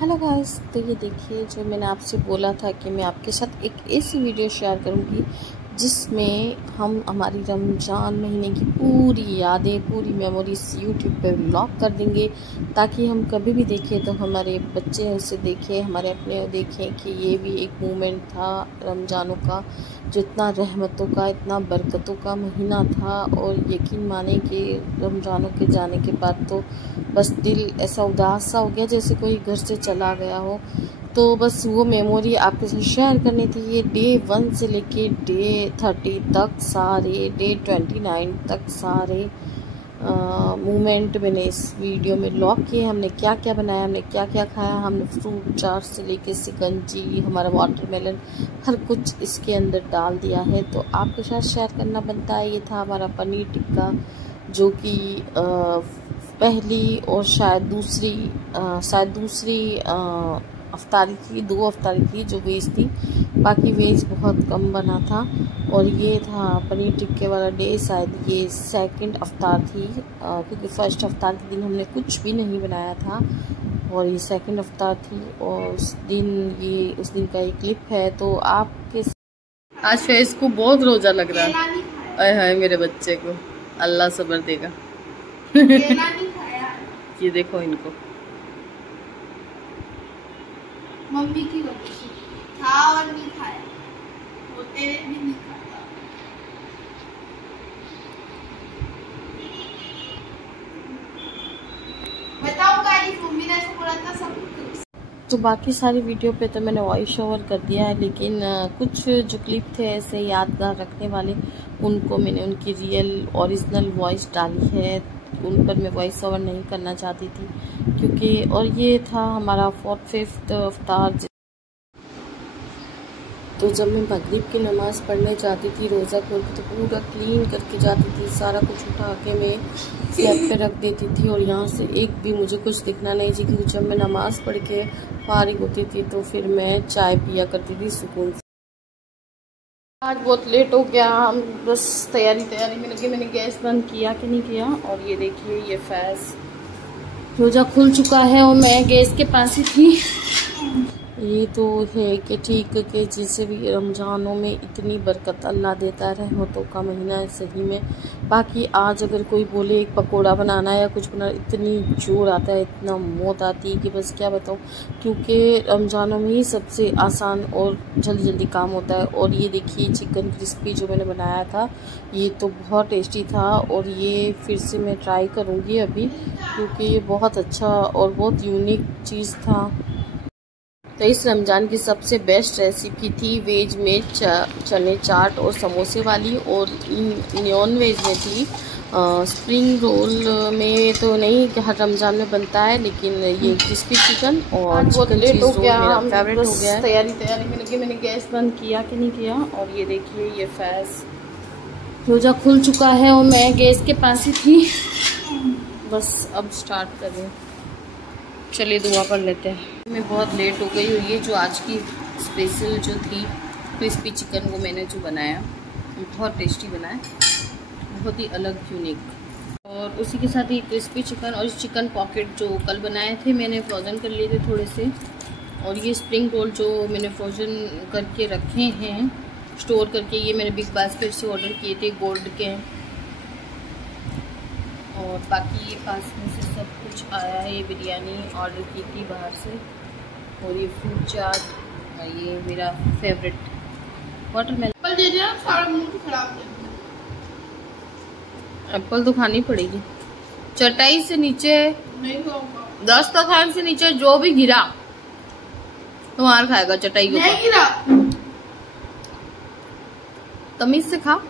Hello guys, तो ये देखिए जो मैंने आपसे बोला था कि मैं आपके साथ एक ऐसी वीडियो शेयर करूंगी जिसमें हम हमारी रमज़ान महीने की पूरी यादें, पूरी मेमोरीज यूट्यूब पे व्लॉग कर देंगे, ताकि हम कभी भी देखें तो हमारे बच्चे उसे देखें, हमारे अपने देखें कि ये भी एक मोमेंट था रमज़ानों का, जो इतना रहमतों का, इतना बरकतों का महीना था। और यकीन माने कि रमज़ानों के जाने के बाद तो बस दिल ऐसा उदास सा हो गया जैसे कोई घर से चला गया हो। तो बस वो मेमोरी आपके साथ शेयर करनी थी। ये डे 1 से लेके डे 30 तक सारे, डे 29 तक सारे मोमेंट मैंने इस वीडियो में लॉक किए। हमने क्या क्या बनाया, हमने क्या क्या खाया, हमने फ्रूट चाट से लेके सिकंजी, हमारा वाटरमेलन, हर कुछ इसके अंदर डाल दिया है। तो आपके साथ शेयर करना बनता है। ये था हमारा पनीर टिक्का, जो कि पहली और शायद दूसरी अफ्तारी थी, 2 अफ्तारी थी जो वेज थी, बाकी वेज बहुत कम बना था। और ये था पनीर टिक्के वाला डे, शायद ये सेकंड अफ्तार थी, क्योंकि फर्स्ट अफ्तार के दिन हमने कुछ भी नहीं बनाया था और ये सेकंड अफ्तार थी। और उस दिन का एक क्लिप है। तो आपके आज फेस को बहुत रोजा लग रहा है। आय हाय मेरे बच्चे को, अल्लाह सब्र देगा। ये देखो इनको, मम्मी की वजह से था और नहीं खाया, होते हुए भी नहीं खाता। बताओ गाइस, मम्मी ने ऐसा बोला था सब। तो बाकी सारी वीडियो पे तो मैंने वॉइस ओवर कर दिया है, लेकिन कुछ जो क्लिप थे ऐसे यादगार रखने वाले, उनको मैंने उनकी रियल ओरिजिनल वॉइस डाली है। उन पर मैं वॉइस ओवर नहीं करना चाहती थी क्योंकि, और ये था हमारा 4th-5th अफ्तार। तो जब मैं मगरिब की नमाज़ पढ़ने जाती थी रोज़ा खोल के, तो पूरा क्लीन करके जाती थी, सारा कुछ उठा के मैं स्लैब पे रख देती थी और यहाँ से एक भी मुझे कुछ दिखना नहीं चाहिए। क्योंकि जब मैं नमाज़ पढ़ के फारिग होती थी तो फिर मैं चाय पिया करती थी सुकून से। आज बहुत लेट हो गया, हम बस तैयारी में लगे। मैंने गैस बंद किया कि नहीं किया। और ये देखिए, ये फैज़ रोज़ा खुल चुका है और मैं गैस के पास ही थी। ये तो है कि ठीक कि जिसे भी रमज़ानों में इतनी बरकत अल्लाह देता है, रहमतों का महीना है सही में। बाकी आज अगर कोई बोले एक पकोड़ा बनाना है या कुछ बनाना, इतनी जोर आता है, इतना मौत आती है कि बस क्या बताऊँ। क्योंकि रमज़ानों में ही सबसे आसान और जल्दी काम होता है। और ये देखिए चिकन क्रिस्पी जो मैंने बनाया था, ये तो बहुत टेस्टी था और ये फिर से मैं ट्राई करूँगी अभी, क्योंकि ये बहुत अच्छा और बहुत यूनिक चीज़ था। तो इस रमज़ान की सबसे बेस्ट रेसिपी थी वेज में चने चाट और समोसे वाली, और नॉन वेज में थी स्प्रिंग रोल में तो नहीं हर रमज़ान में बनता है, लेकिन ये क्रिस्पी चिकन और चिकन चीज़ रोल मेरा फेवरेट हो गया है। तैयारी में लगी, मैंने गैस बंद किया कि नहीं किया। और ये देखिए, ये फैज़ रोज़ा खुल चुका है और मैं गैस के पास ही थी, बस अब स्टार्ट कर रही हूँ। चलिए दुआ कर लेते हैं। मैं बहुत लेट हो गई और ये जो आज की स्पेशल जो थी क्रिस्पी चिकन, वो मैंने जो बनाया बहुत टेस्टी बनाया, बहुत ही अलग यूनिक। और उसी के साथ ये क्रिस्पी चिकन और चिकन पॉकेट जो कल बनाए थे मैंने फ्रोज़न कर लिए थे थोड़े से। और ये स्प्रिंग रोल जो मैंने फ्रोज़न करके रखे हैं स्टोर करके, ये मैंने बिग बास्केट से ऑर्डर किए थे गोल्ड के। और बाकी ये पास में से सब कुछ आया है। ये बिरयानी ऑर्डर की थी बाहर से, और ये फ्रूट चाट, और ये मेरा फेवरेट वाटरमेलन। एप्पल दे दिया, सारा मुंह खराब है। एप्पल तो खानी पड़ेगी। चटाई से नीचे नहीं खाऊंगा, दस्तरखान से नीचे जो भी गिरा तो मार खाएगा चटाई के ऊपर। नहीं गिरा, तमीज से खा।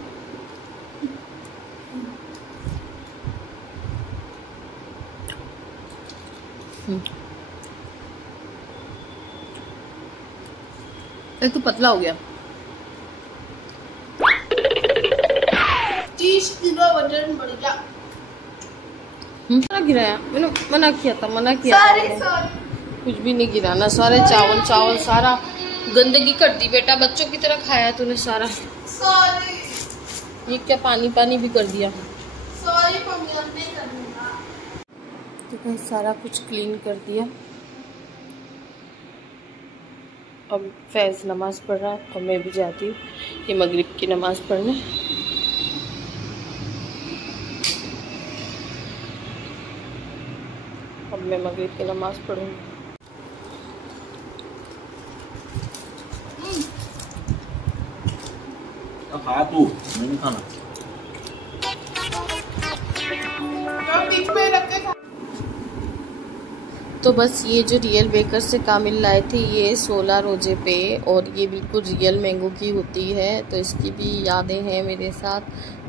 एक तो पतला हो गया। 30 किलो वजन बढ़ गया। गिराया, मैंने मना किया था, कुछ भी नहीं गिराना। सारे चावल सारा गंदगी कर दी बेटा, बच्चों की तरह खाया तूने सारा। ये क्या पानी भी कर दिया। सॉरी मम्मी, अब नहीं करूँगा। तो भाई सारा कुछ क्लीन कर दिया अब फैज़ नमाज़ पढ़ रहा है और मैं भी जाती हूँ ये मगरिब की नमाज़ पढ़ने। अब मैं मगरिब की नमाज़ पढ़ूँगी। खाया तू, मैंने खाना। बीच में रख के खा। तो बस ये जो रियल बेकर से कामिल लाए थे ये 16 रोजे पे, और ये बिल्कुल रियल मैंगो की होती है। तो इसकी भी यादें हैं मेरे साथ,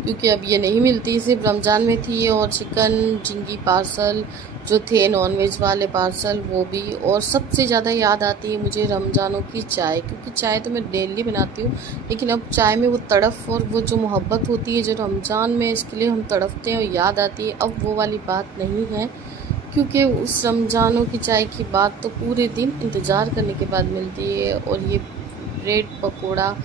क्योंकि अब ये नहीं मिलती, सिर्फ रमज़ान में थी। और चिकन चिंगी पार्सल जो थे नॉनवेज वाले पार्सल वो भी। और सबसे ज़्यादा याद आती है मुझे रमज़ानों की चाय, क्योंकि चाय तो मैं डेली बनाती हूँ, लेकिन अब चाय में वो तड़फ और वो जो मोहब्बत होती है जो रमज़ान में इसके लिए हम तड़फते हैं और याद आती है, अब वो वाली बात नहीं है। क्योंकि उस रमज़ानों की चाय की बात तो पूरे दिन इंतज़ार करने के बाद मिलती है। और ये ब्रेड पकोड़ा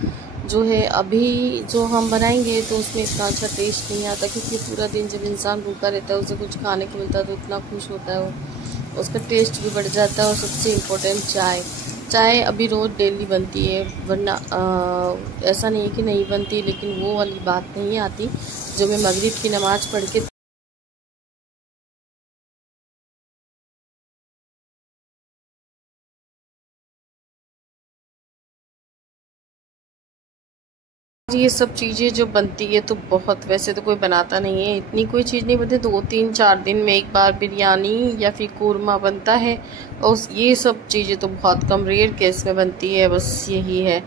जो है अभी जो हम बनाएंगे तो उसमें इतना अच्छा टेस्ट नहीं आता, क्योंकि पूरा दिन जब इंसान भूखा रहता है उसे कुछ खाने को मिलता है तो इतना खुश होता है वो, उसका टेस्ट भी बढ़ जाता है। और सबसे इम्पोर्टेंट चाय अभी रोज़ डेली बनती है, वरना ऐसा नहीं है कि नहीं बनती, लेकिन वो वाली बात नहीं आती जो मैं मगरिब की नमाज़ पढ़ के ये सब चीज़ें जो बनती है तो बहुत, वैसे तो कोई बनाता नहीं है, इतनी कोई चीज़ नहीं बनती। 2-3-4 दिन में एक बार बिरयानी या फिर कोरमा बनता है, और ये सब चीज़ें तो बहुत कम रेयर केस में बनती है, बस यही है।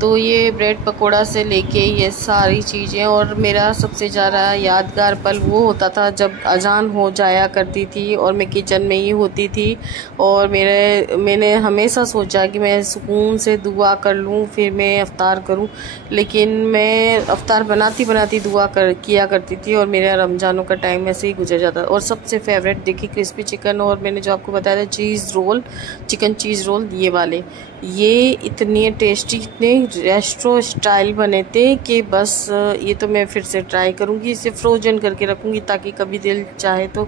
तो ये ब्रेड पकोड़ा से लेके ये सारी चीज़ें। और मेरा सबसे ज़्यादा यादगार पल वो होता था जब अजान हो जाया करती थी और मैं किचन में ही होती थी, और मैंने हमेशा सोचा कि मैं सुकून से दुआ कर लूँ फिर मैं अफ्तार करूँ, लेकिन मैं अफ्तार बनाती बनाती दुआ किया करती थी, और मेरा रमज़ानों का टाइम ऐसे ही गुजर जाता। और सबसे फेवरेट देखिए क्रिस्पी चिकन, और मैंने जो आपको बताया था cheese roll, chicken cheese roll, ये वाले ये इतने टेस्टी, इतने रेस्टोरेंट स्टाइल बने थे कि बस ये तो मैं फिर से ट्राई करूँगी, इसे फ्रोजन करके रखूँगी ताकि कभी दिल चाहे तो।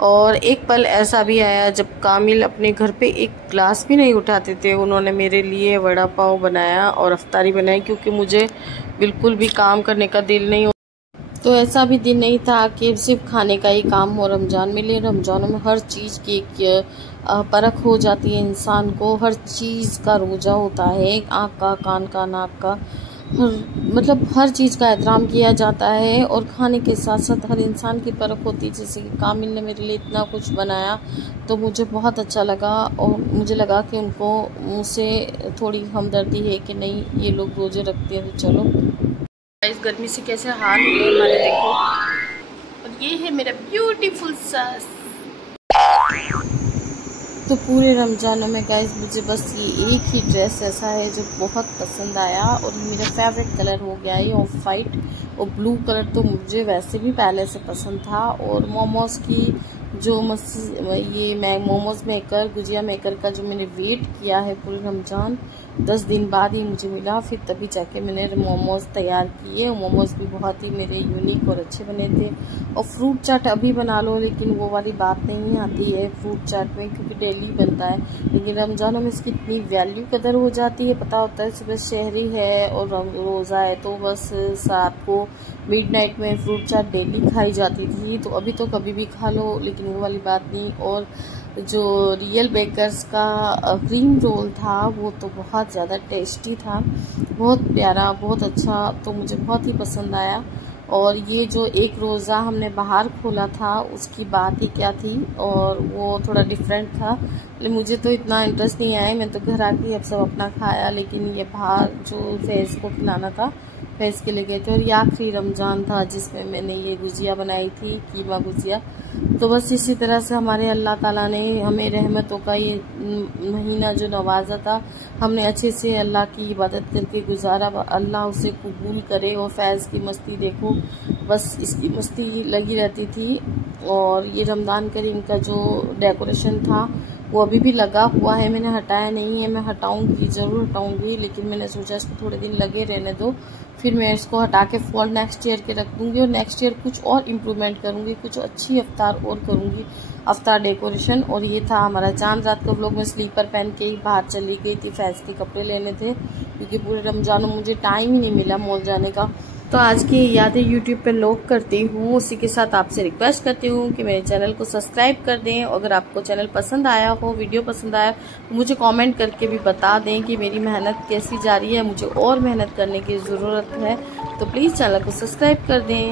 और एक पल ऐसा भी आया जब कामिल अपने घर पे एक ग्लास भी नहीं उठाते थे, उन्होंने मेरे लिए वड़ा पाव बनाया और अफ्तारी बनाई, क्योंकि मुझे बिल्कुल भी काम करने का दिल नहीं हो। तो ऐसा भी दिन नहीं था कि सिर्फ खाने का ही काम हो रमज़ान में, लेकिन रमज़ानों में हर चीज़ की एक परख हो जाती है इंसान को, हर चीज़ का रोज़ा होता है, आँख का, कान का, नाक का, मतलब हर चीज़ का एहतराम किया जाता है। और खाने के साथ साथ हर इंसान की परख होती है। जैसे कि कामिल ने मेरे लिए इतना कुछ बनाया तो मुझे बहुत अच्छा लगा, और मुझे लगा कि उनको मुझसे थोड़ी हमदर्दी है कि नहीं ये लोग रोज़े रखते हैं, तो चलो। इस गर्मी से कैसे हाल हुए हमारे, देखो। और ये है मेरा ब्यूटीफुल सस। तो पूरे रमज़ान में गाइस मुझे बस ये एक ही ड्रेस ऐसा है जो बहुत पसंद आया, और मेरा फेवरेट कलर हो गया है ऑफ वाइट। और ब्लू कलर तो मुझे वैसे भी पहले से पसंद था। और मोमोज की जो ये मोमोज मेकर, गुजिया मेकर का जो मैंने वेट किया है पूरे रमज़ान, 10 दिन बाद ही मुझे मिला, फिर तभी जाके मैंने मोमोज तैयार किए। मोमोज भी बहुत ही मेरे यूनिक और अच्छे बने थे। और फ्रूट चाट अभी बना लो, लेकिन वो वाली बात नहीं आती है फ्रूट चाट में, क्योंकि डेली बनता है, लेकिन रमज़ानों में इसकी इतनी वैल्यू कदर हो जाती है। पता होता है सुबह शहरी है और रोज़ा है, तो बस रात को मिडनाइट में फ्रूट चाट डेली खाई जाती थी। तो अभी तो कभी भी खा लो, लेकिन वो वाली बात नहीं। और जो रियल बेकर्स का क्रीम रोल था वो तो बहुत ज़्यादा टेस्टी था, बहुत प्यारा, बहुत अच्छा, तो मुझे बहुत ही पसंद आया। और ये जो एक रोज़ा हमने बाहर खोला था उसकी बात ही क्या थी, और वो थोड़ा डिफरेंट था, लेकिन मुझे तो इतना इंटरेस्ट नहीं आया, मैं तो घर आके अब सब अपना खाया। लेकिन ये बाहर जो फैज़ को खिलाना था, फैज़ के लिए गए थे। और ये आखिरी रमज़ान था जिसमें मैंने ये गुजिया बनाई थी, कीमा गुजिया। तो बस इसी तरह से हमारे अल्लाह ताला ने हमें रहमतों का ये महीना जो नवाजा था, हमने अच्छे से अल्लाह की इबादत करके गुजारा, अल्लाह उसे कबूल करे। और फैज़ की मस्ती देखो, बस इसकी मस्ती लगी रहती थी। और ये रमज़ान करीम का जो डेकोरेशन था वो अभी भी लगा हुआ है, मैंने हटाया नहीं है। मैं हटाऊंगी, ज़रूर हटाऊंगी, लेकिन मैंने सोचा इसको थोड़े दिन लगे रहने दो, फिर मैं इसको हटा के फॉल नेक्स्ट ईयर के रख दूँगी और नेक्स्ट ईयर कुछ और इम्प्रूवमेंट करूँगी, कुछ अच्छी अवतार और करूँगी, अवतार डेकोरेशन। और ये था हमारा चांद रात का व्लॉग। मैं स्लीपर पहन के ही बाहर चली गई थी, फैस के कपड़े लेने थे, क्योंकि पूरे रमज़ान में मुझे टाइम ही नहीं मिला मॉल जाने का। तो आज की यादें यूट्यूब पे लॉक करती हूँ। उसी के साथ आपसे रिक्वेस्ट करती हूँ कि मेरे चैनल को सब्सक्राइब कर दें। अगर आपको चैनल पसंद आया हो, वीडियो पसंद आया, तो मुझे कमेंट करके भी बता दें कि मेरी मेहनत कैसी जा रही है, मुझे और मेहनत करने की ज़रूरत है। तो प्लीज़ चैनल को सब्सक्राइब कर दें।